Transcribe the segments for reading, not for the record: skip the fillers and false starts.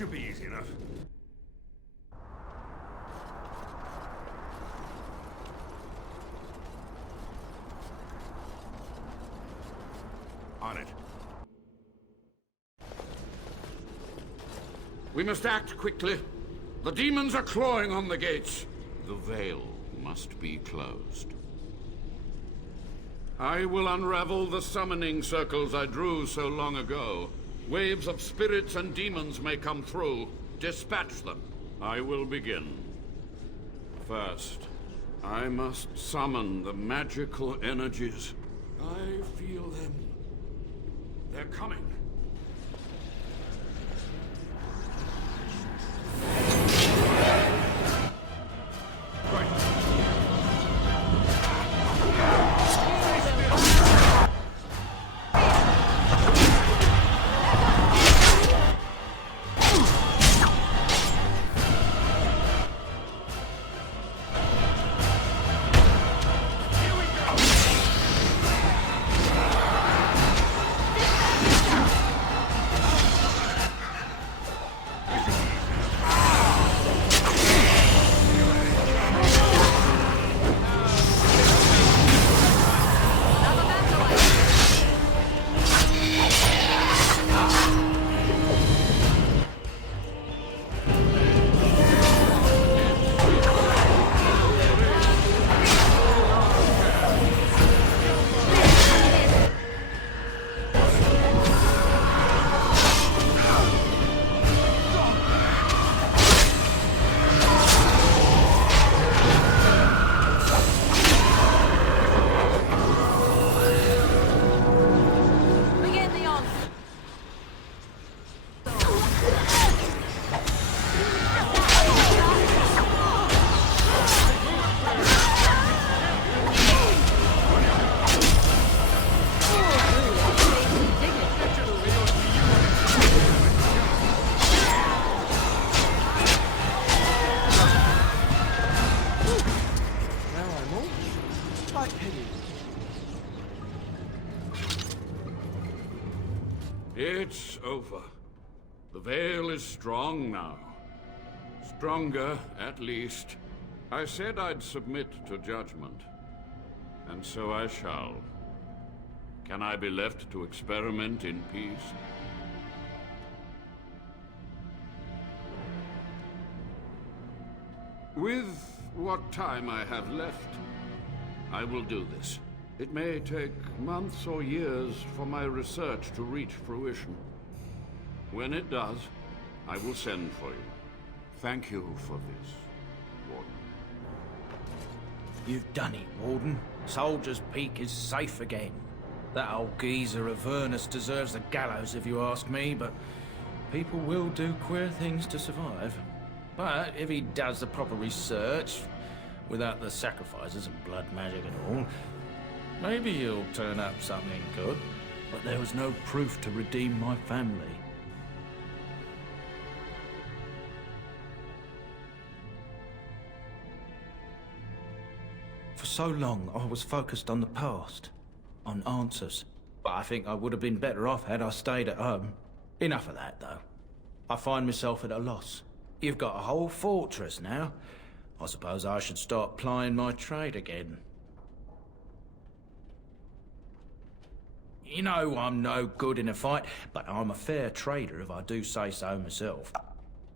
should be easy enough. On it. We must act quickly. The demons are clawing on the gates. The veil must be closed. I will unravel the summoning circles I drew so long ago. Waves of spirits and demons may come through. Dispatch them. I will begin. First, I must summon the magical energies. I feel them. They're coming. It's over. The veil is strong now. Stronger, at least. I said I'd submit to judgment. And so I shall. Can I be left to experiment in peace? With what time I have left, I will do this. It may take months or years for my research to reach fruition. When it does, I will send for you. Thank you for this, Warden. You've done it, Warden. Soldier's Peak is safe again. That old geezer Avernus deserves the gallows if you ask me, but people will do queer things to survive. But if he does the proper research, without the sacrifices and blood magic and all, maybe he'll turn up something good. But there was no proof to redeem my family. For so long, I was focused on the past, on answers. But I think I would have been better off had I stayed at home. Enough of that, though. I find myself at a loss. You've got a whole fortress now. I suppose I should start plying my trade again. You know I'm no good in a fight, but I'm a fair trader if I do say so myself.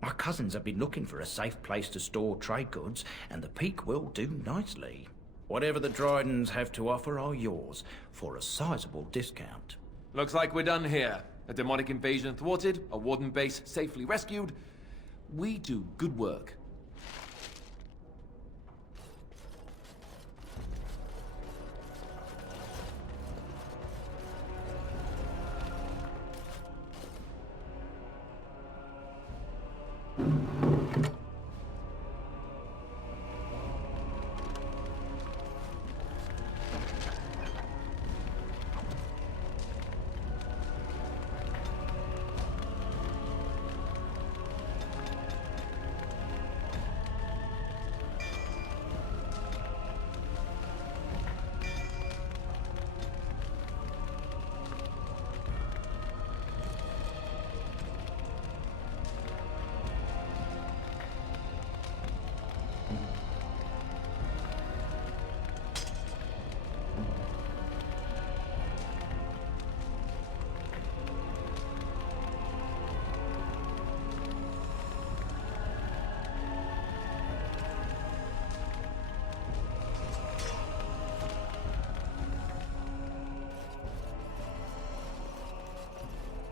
My cousins have been looking for a safe place to store trade goods, and the Peak will do nicely. Whatever the Drydens have to offer are yours, for a sizable discount. Looks like we're done here. A demonic invasion thwarted, a warden base safely rescued. We do good work.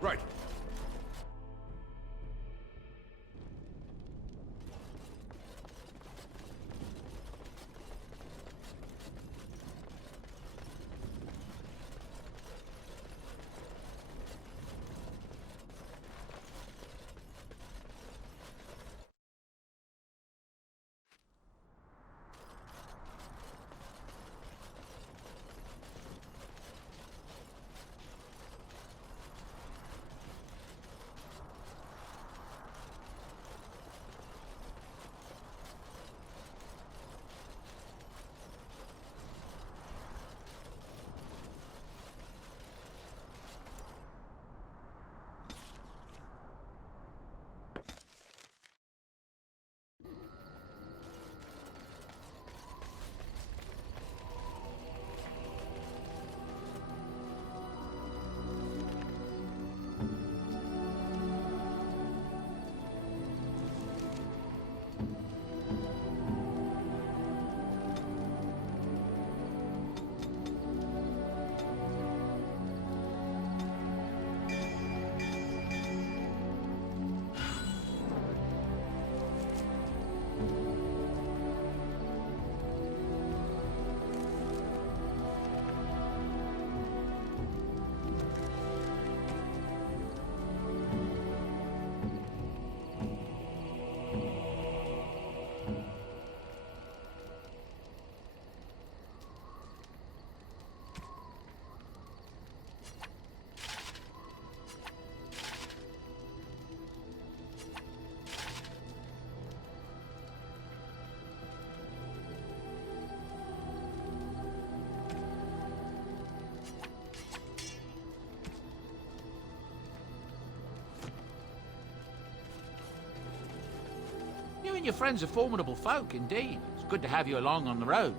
Right. You and your friends are formidable folk, indeed. It's good to have you along on the road.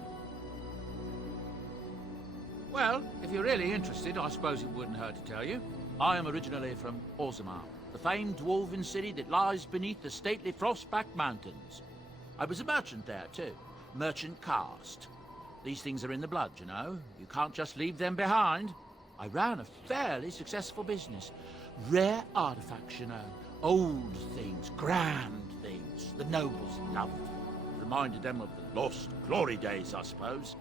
Well, if you're really interested, I suppose it wouldn't hurt to tell you. I am originally from Orzammar, the famed dwarven city that lies beneath the stately Frostback Mountains. I was a merchant there, too. Merchant caste. These things are in the blood, you know. You can't just leave them behind. I ran a fairly successful business. Rare artifacts, you know. Old things, grand things, the nobles loved. Reminded them of the lost glory days, I suppose.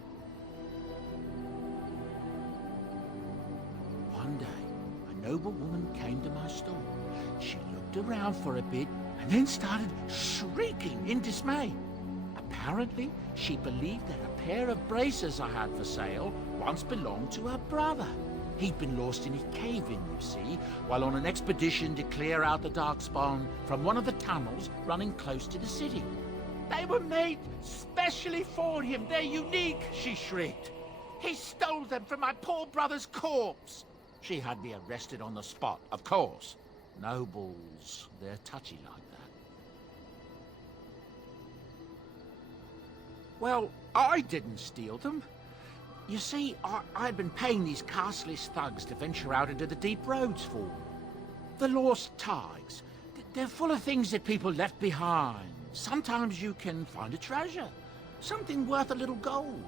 One day, a noble woman came to my store. She looked around for a bit and then started shrieking in dismay. Apparently, she believed that a pair of braces I had for sale once belonged to her brother. He'd been lost in a cave-in, you see, while on an expedition to clear out the Darkspawn from one of the tunnels running close to the city. They were made specially for him. They're unique, she shrieked. He stole them from my poor brother's corpse. She had me arrested on the spot, of course. Nobles, they're touchy like that. Well, I didn't steal them. You see, I'd been paying these castless thugs to venture out into the deep roads for me. The lost tigers. They're full of things that people left behind. Sometimes you can find a treasure. Something worth a little gold.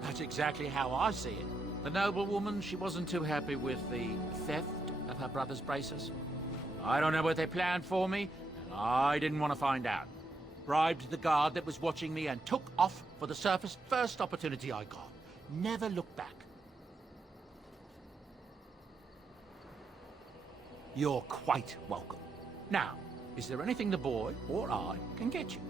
That's exactly how I see it. The noblewoman, she wasn't too happy with the theft of her brother's braces. I don't know what they planned for me, and I didn't want to find out. Bribed the guard that was watching me and took off for the surface first opportunity I got. Never looked back. You're quite welcome. Now, is there anything the boy or I can get you?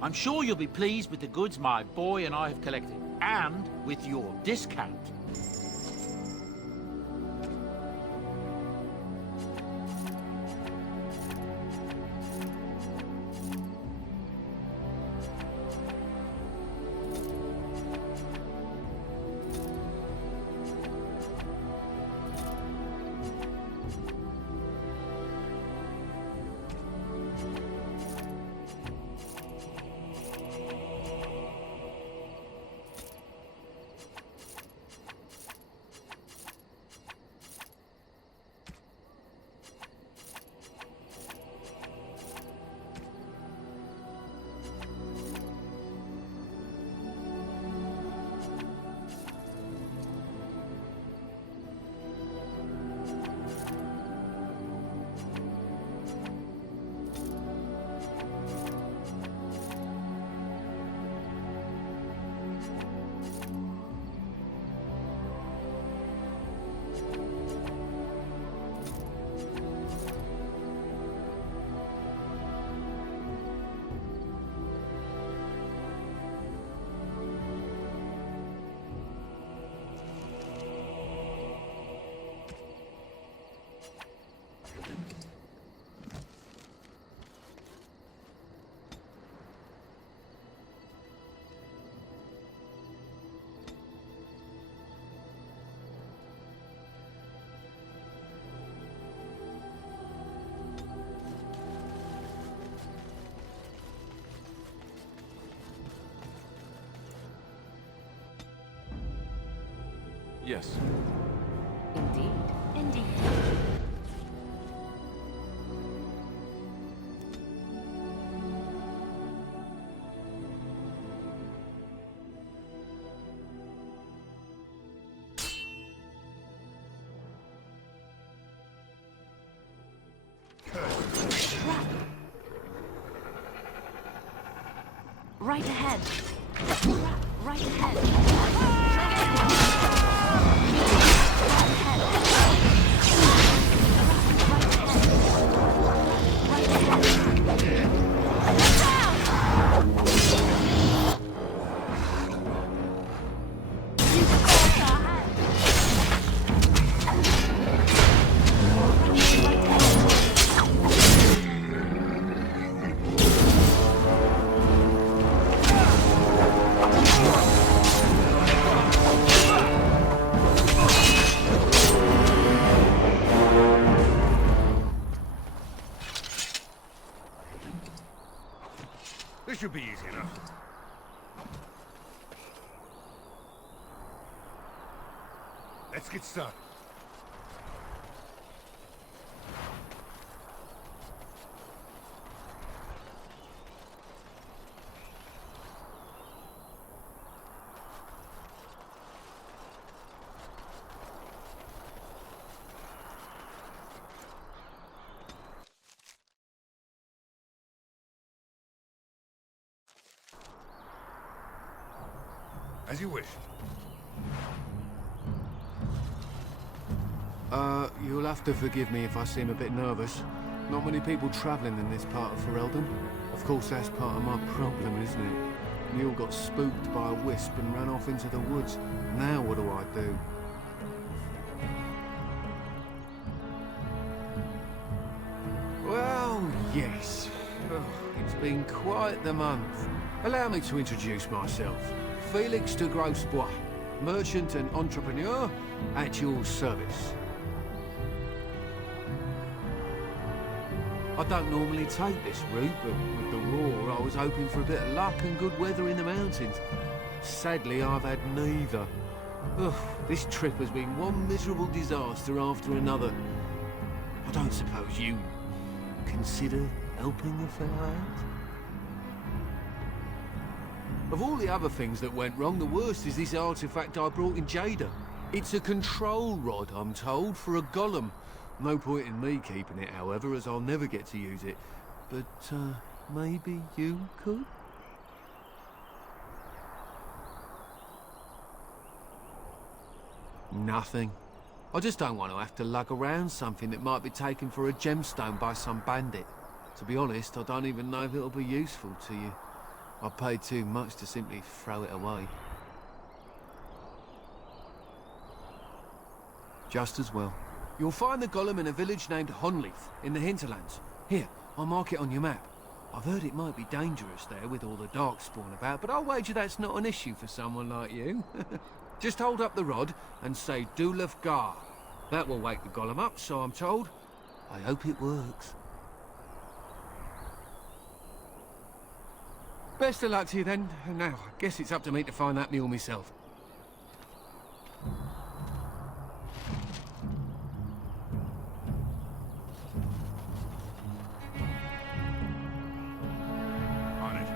I'm sure you'll be pleased with the goods my boy and I have collected, and with your discount. Yes. Indeed. Indeed. Right ahead. Right ahead. This should be easy enough. Let's get started. As you wish. You'll have to forgive me if I seem a bit nervous. Not many people travelling in this part of Ferelden. Of course, that's part of my problem, isn't it? Neil got spooked by a wisp and ran off into the woods. Now what do I do? Well, yes. Oh, it's been quite the month. Allow me to introduce myself. Felix de Grosbois, merchant and entrepreneur at your service. I don't normally take this route, but with the war, I was hoping for a bit of luck and good weather in the mountains. Sadly, I've had neither. Ugh, this trip has been one miserable disaster after another. I don't suppose you consider helping a fellow out? Of all the other things that went wrong, the worst is this artifact I brought in Jada. It's a control rod, I'm told, for a golem. No point in me keeping it, however, as I'll never get to use it. But, maybe you could? Nothing. I just don't want to have to lug around something that might be taken for a gemstone by some bandit. To be honest, I don't even know if it'll be useful to you. I paid too much to simply throw it away. Just as well. You'll find the golem in a village named Honleith, in the hinterlands. Here, I'll mark it on your map. I've heard it might be dangerous there with all the darkspawn about, but I'll wager that's not an issue for someone like you. Just hold up the rod and say Dulaf Gar. That will wake the golem up, so I'm told. I hope it works. Best of luck to you then. Now, I guess it's up to me to find that mule myself. On it.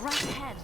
Right ahead.